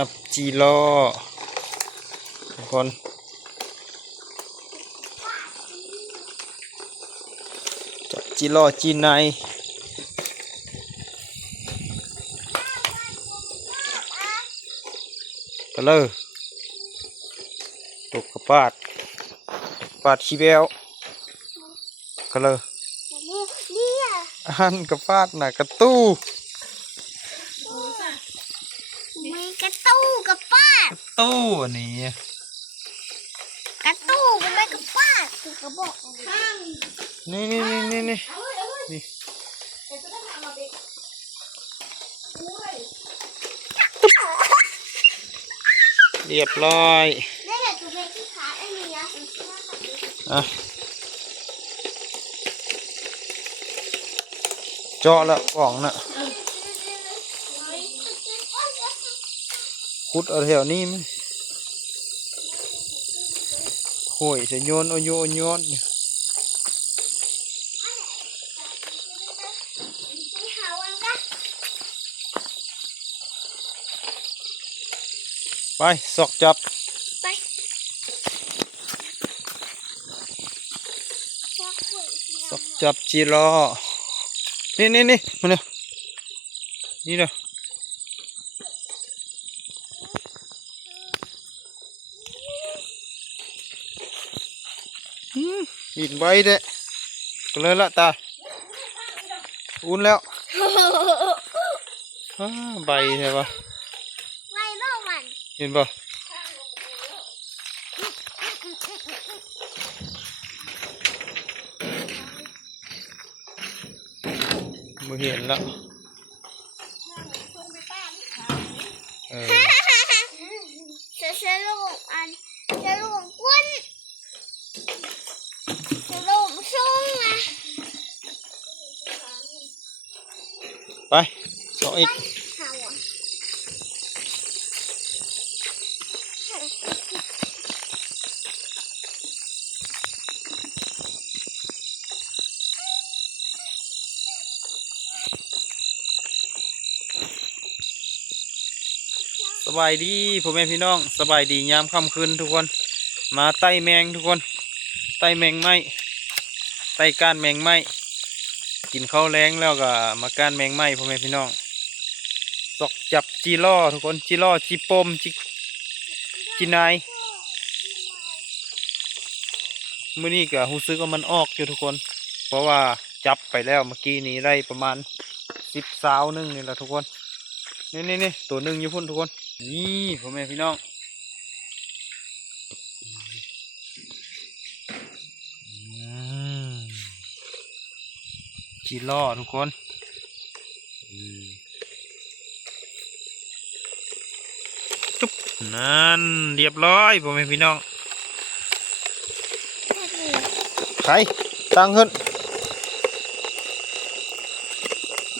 จับจีล้อทุกคนจับจีล้อจีในก็เลยตกกระปาดขี้แววก็เลยอันกระปาดน่ะกระตู้มีกระตู้กระป้าดตู้อันนี้กระตู้มันไม่กระป้าดคือกระบอกนี่เรียบร้อยได้เลยตัวเล็กที่ขาไอ้นี่นะอ่ะเจาะละกล่องน่ะขุดเอาแถวนี้มั้ยโหยจะโยนโยนไปสอกจับไปสอกจับจีรอนี่มาเนี่ยนี่เด้อบินใบเด้ก็เลยละตาอุ่นแล้วใบใช่ปะไว้บ้ามัน เห็นปะไม่เห็นแล้วสรุปสรุปกุ้นสรุปซุ่งนะไปสองอีกสบายดีพ่อแม่พี่น้องสบายดียามค่ำคืนทุกคนมาไต่แมงทุกคนไต่แมงไม้ไต่ก้านแมงไม้กินข้าวแรงแล้วก็มาก้านแมงไม้พ่อแม่พี่น้องสอกจับจีล่อทุกคนจีล่อจีปมจีนายมื้อนี้ก็รู้สึกว่ามันออกอยู่ทุกคนเพราะว่าจับไปแล้วเมื่อกี้นี้ได้ประมาณ10 สาวนึงนี่แหละทุกคนนี่ตัวหนึ่งอยู่พุ่นทุกคนนี่พ่อแม่พี่น้องจีล่อทุกคนจุ๊บนั่นเรียบร้อยพ่อแม่พี่น้องไข่ตั้งขึ้น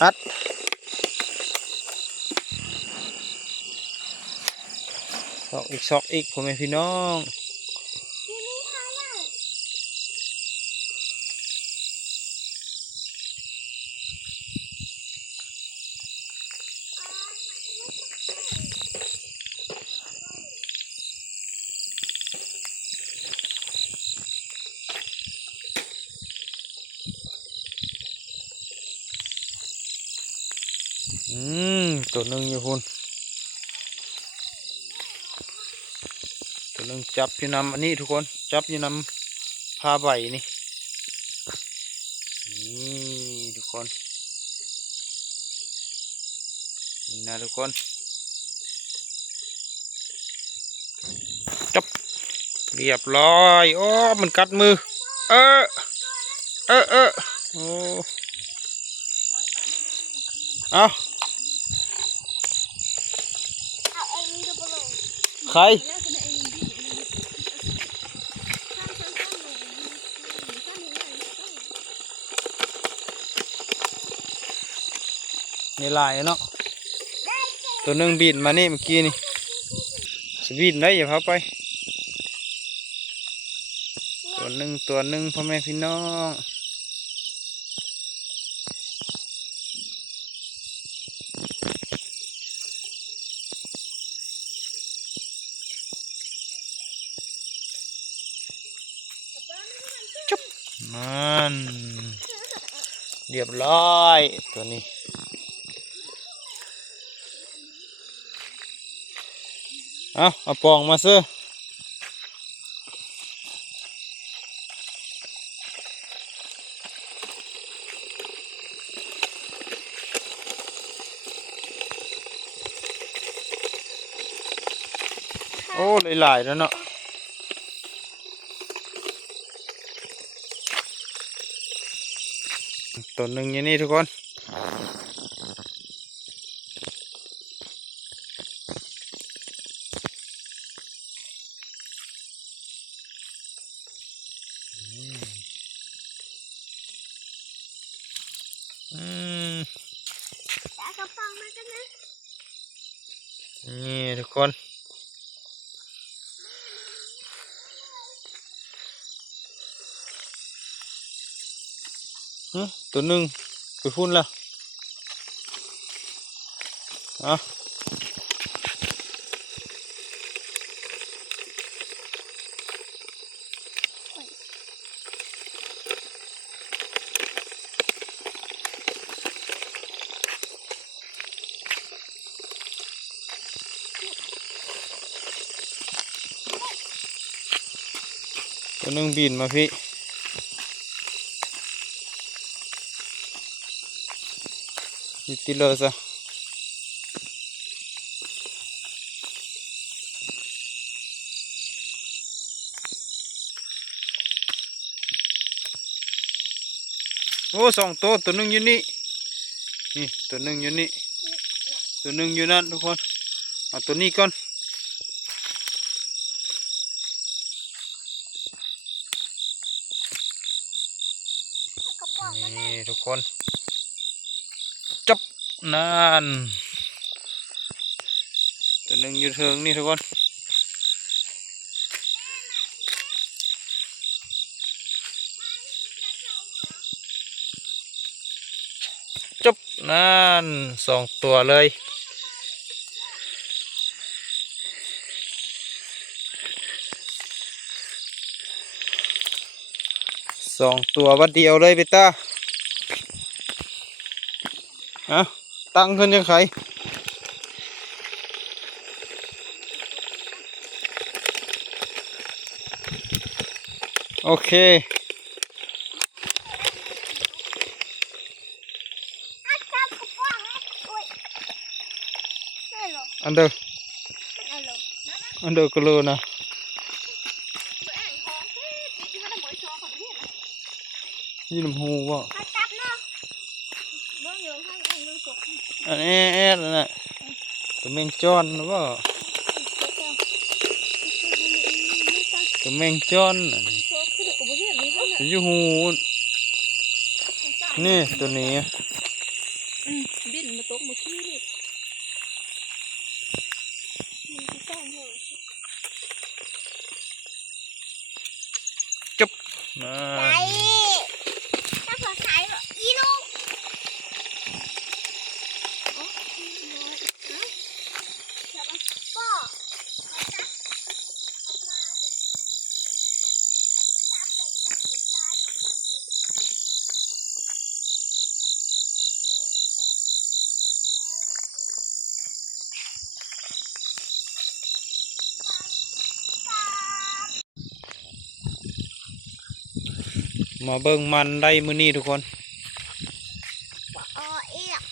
อัดซอกอีกพ่อแม่พี่น้องตัวหนึ่งอยู่พุ่นตัวหนึ่งจับอยู่นำอันนี้ทุกคนจับอยู่นำผ้าใบนี่ทุกคนนี่นะทุกคนจับเรียบร้อยโอ้มันกัดมือโอ้เอาใครในลายเนาะตัวหนึ่งบินมานี่เมื่อกี้นี่จะบินได้อย่าพับไปตัวหนึ่งพ่อแม่พี่น้อง จุ๊บนั่นเรียบร้อยตัวนี้เอาปองมาซื้อโอ้หลายๆแล้วเนาะตัวหนึ่งอย่างนี้ทุกคนอืม แต่กระป๋องมันก็นะ นี่ทุกคนตัวหนึ่งไปพุ่นละตัวหนึ่งบินมาพี่ติดเลยซะโอ้สองตัวหนึ่งอยู่นี่นี่ตัวหนึ่งอยู่นี่ตัวหนึ่งอยู่นั่นทุกคนเอาตัวนี้ก่อนกระป๋องมันนะ นี่ทุกคนจับนั่นตัวหนึ่งอยู่เทิงนี่ทุกคนจับนั่นสองตัวเลยสองตัววัดเดียวเลยเบต้าตั้งขึ้นยังไงโอเคจับกระป๋องนะอุ้ยไม่หรอก อันเดอร์ ไม่หรอก อันเดอร์ก็เลยนะ ตัวเองท้องที่ปีที่มันจะบ่อยชอของพี่นะ ยี่ลำหูว่า ถ้าจับเนาะเบิ่งอยู่ข้างในมือสุก อันนี้นั่นน่ะตัวแมงจอนหรือว่าตัวแมงจอนอันนี้ตัวยูหูนี่ตัวนี้ บินมาตกมาขี้เลยมันจะซ่อนเลย จุ๊บมา ใส่ถ้าพอใส่แบบอีลูกอ๋อน้อยฮะจับมาป้อมาจับออกมา มาเบิ่งมันได้มื้อนี้ทุกคน อ๋อเอียก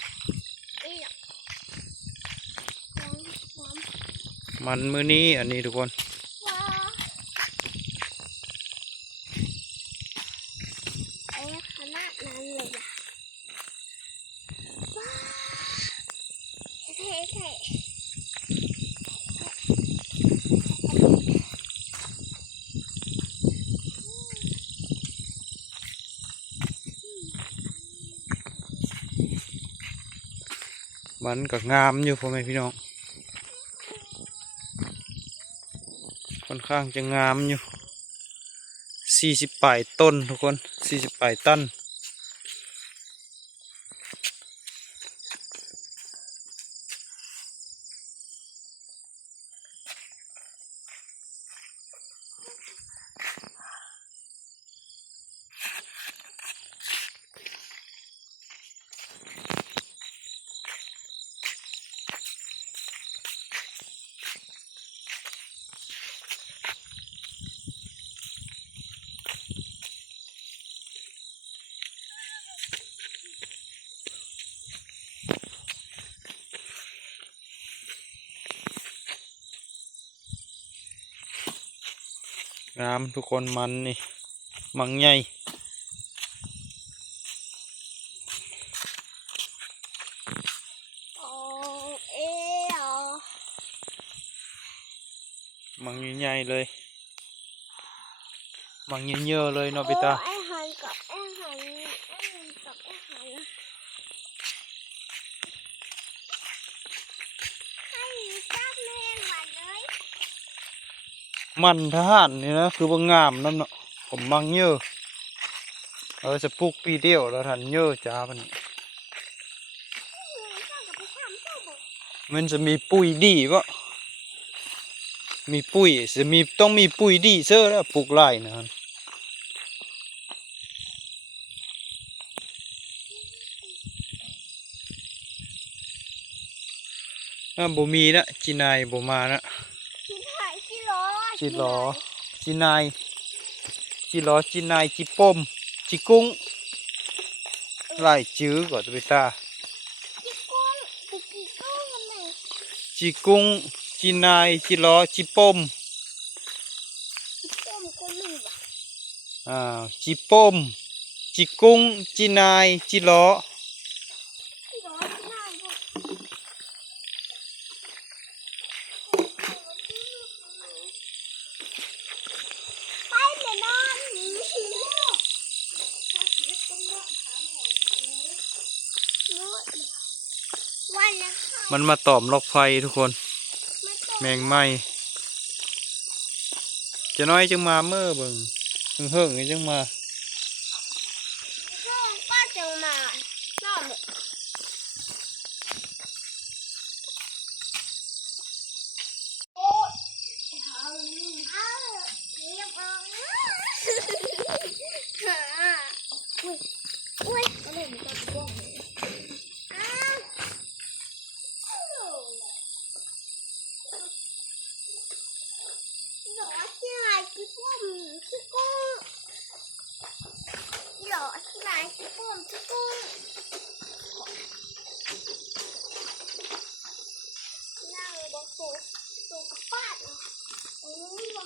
หอมหอม มันมื้อนี้อันนี้ทุกคน ว้าไอ้ขนาดนั้นเลยอ่ะว้าเท่เท่ มันก็งามอยู่พ่อแม่พี่น้องค่อนข้างจะงามอยู่40 ปลายต้นทุกคน40 ปลายตัน งามทุกคนมันนี่มังใหญ่ โอ้เอ๋อ มังใหญ่ๆเลยมังเยอะๆเลยเนาะพี่ตา ไอ้หันกับไอ้หันไอ้หันกับไอ้หันให้จับแมงวันเลย มันทหารนี่นะคือว่างามน้ำเนาะผมมังเยอะจะปลูกปีเดียวแล้วทันเยอะจ้ามันมันจะมีปุ๋ยดีปะมีปุ๋ยจะมีต้องมีปุ๋ยดีเสื้อแล้วปลูกไร่นะครับบ่มีนะจีนายบ่มานะ จิโร่ จีหลอจีนายจีหลอจีนายจีป้มจีกุ้งไล่จื้อก่อนไปตา จิกุ้งจิกุ้งกันไหน จีกุ้งจีนายจีหลอจีป้ม จิกุ้งก็มีว่ะ จีป้มจีกุ้งจีนายจีหลอ จิโร่ที่ไหนบ่ไปเดี๋ยวนอนวันละค่ะ มันมาตอมลอกไฟทุกคนแมงไหมจะน้อยจึงมาเมื่อเบิ่งเฮิ่งๆนี่จึงมา ป้าจะมานอนโอ้ยเอาเรียบร้อยอุ้ยอะไรมันก็บ้องเลยอ้าวหลอที่ไหนคือป้อมคือกุ้งหลอที่ไหนคือป้อมคือกุ้งนั่งบนโต๊ะโต๊ะกับป้าเนาะโอ้ยว่ะ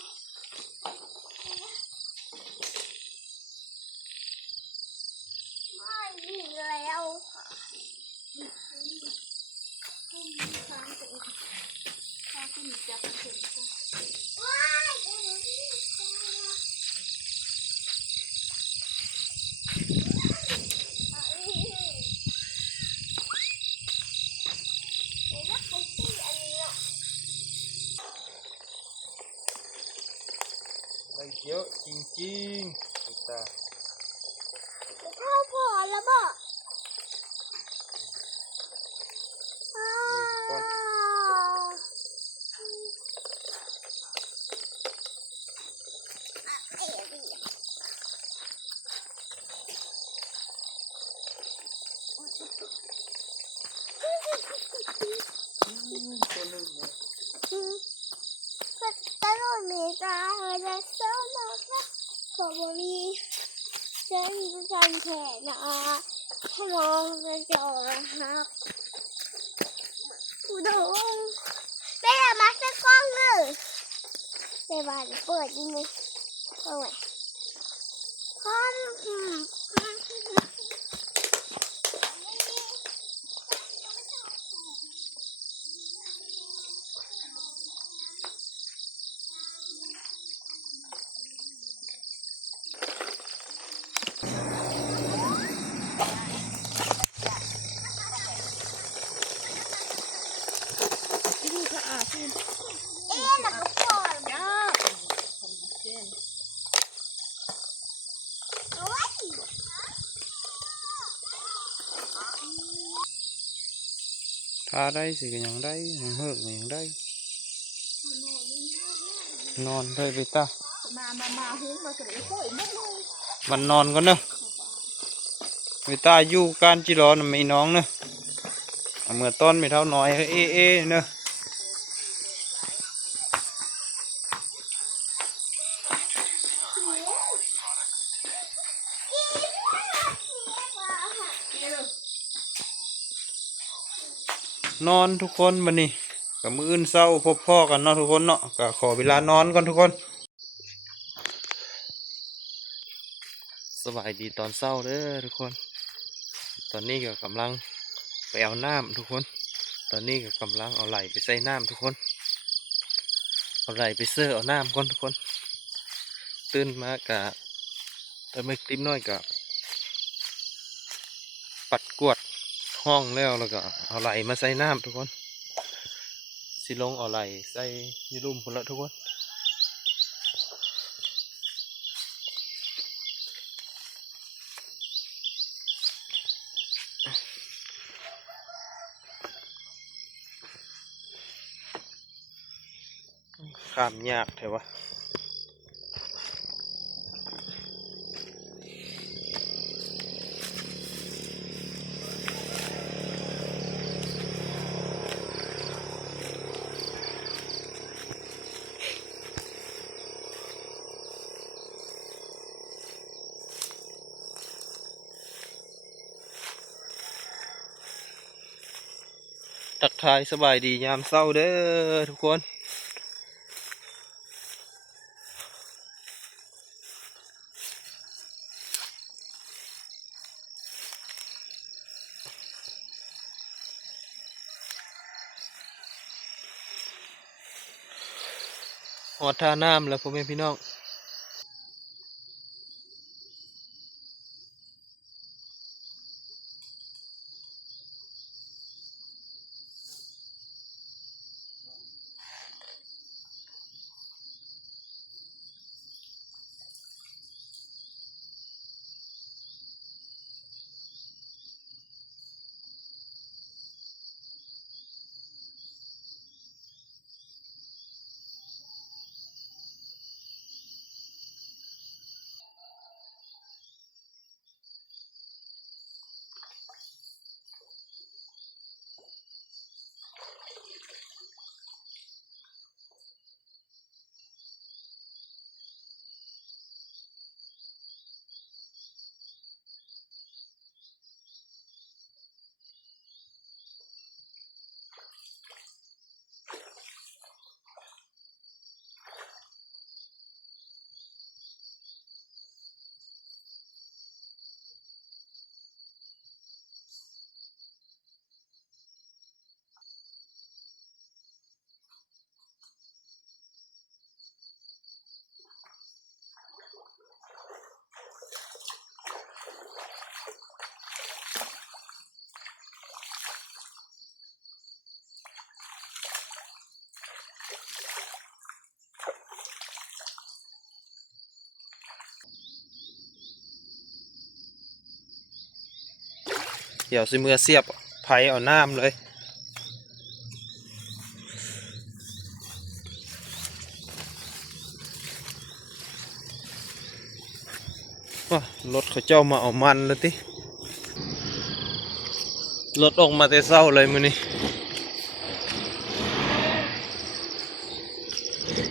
ไม่มีแล้วค่ะว้ายเดี๋ยวนี้เดี๋ยวไปตีอันนี้อ่ะ อะไรเยอะจริงๆพี่ตา เข้าพอแล้วบ่อ้า นี่ทุกคน เอ๋ดิ ตัวหนึ่งนะ ก็ตลอดเมษาเฮลัสโซโลกะขอบมีเส้นสันแขนนะถ้ามองจะจอหักผู้ดงแม่มาสักกล้องหนึ่งแม่บ้านเปิดยังไงเอาไว้พร้อมเอ๊ะหนักกระป๋องโอ้ย ทาได้สิก็ยังได้ยังเฮิ่งก็ยังได้ นอนเลยพี่ตา มาหุ้มมาเสร็จแล้วก็อีกนิดนึง มันนอนก่อนเนอะพี่ตาอยู่การจีรอนะไม่น้องเนอะเอามื่อต้นไม่เท่าน้อยเอ๊ะเนอะ นอนทุกคนบัดนี้กับมืออื่นเศร้าพบพ่อกันเนาะทุกคนเนาะก็ขอเวลานอนก่อนทุกคน บายดีตอนเช้าเด้อทุกคนตอนนี้ก็กำลังไปเอาน้ำทุกคนตอนนี้ก็กำลังเอาไหลไปใส่น้ำทุกคนเอาไหลไปเสื้อเอาน้ำก่อนทุกคนตื่นมากะตอนไม่ติ้มน้อยกะปัดกวดห้องแล้วก็เอาไหลมาใส่น้ำทุกคนสิลงเอาไหลใส่ยี่ลุ่มคนละทุกคนข้ามยากเถอะวะทักทายสบายดียามเช้าเด้อทุกคนหอดท่าน้ำแล้วพ่อแม่พี่น้องเดี๋ยวสิมือเสียบไผเอาน้ำเลยว้ารถเขาเจ้ามาเอามันแล้วติรถออกมาแต่เช้าเลยมื้อนี้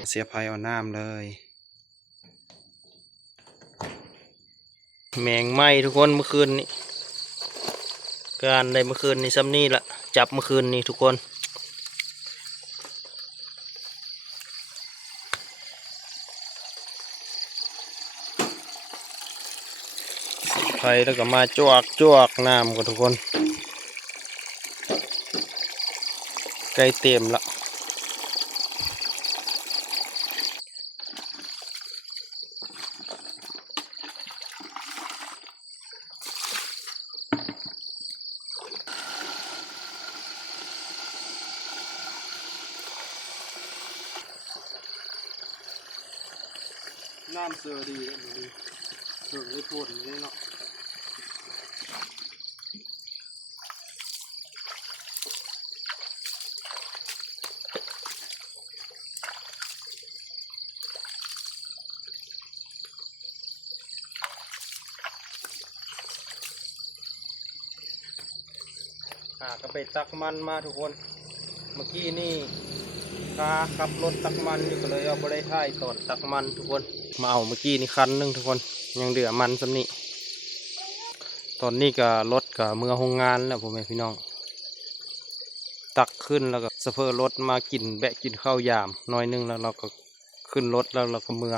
เสียบไผเอาน้ำเลยแมงไหม้ทุกคนเมื่อคืนนี้การได้เมื่อคืนนี้ซ้ำนี่ละจับเมื่อคืนนี้ทุกคนไผแล้วก็มาจวกน้ำกันทุกคนใกล้เต็มละน้ำเสือดีเลยมันดีเสือได้พ่นเลยเนาะก็ไปตักมันมาทุกคนเมื่อกี้นี่ข้าขับรถตักมันอยู่ก็เลยเอาไปได้ท่ายตอนตักมันทุกคนมาเอาเมื่อกี้นี่คันนึงทุกคนยังเหลือมันสำนี้ตอนนี้ก็รถกับเมื่อโรงงานแล้วผมพี่น้องตักขึ้นแล้วก็สเฟอร์รถมากินแบะกินข้าวยามน้อยนึงแล้วเราก็ขึ้นรถแล้วเราก็เมื่อ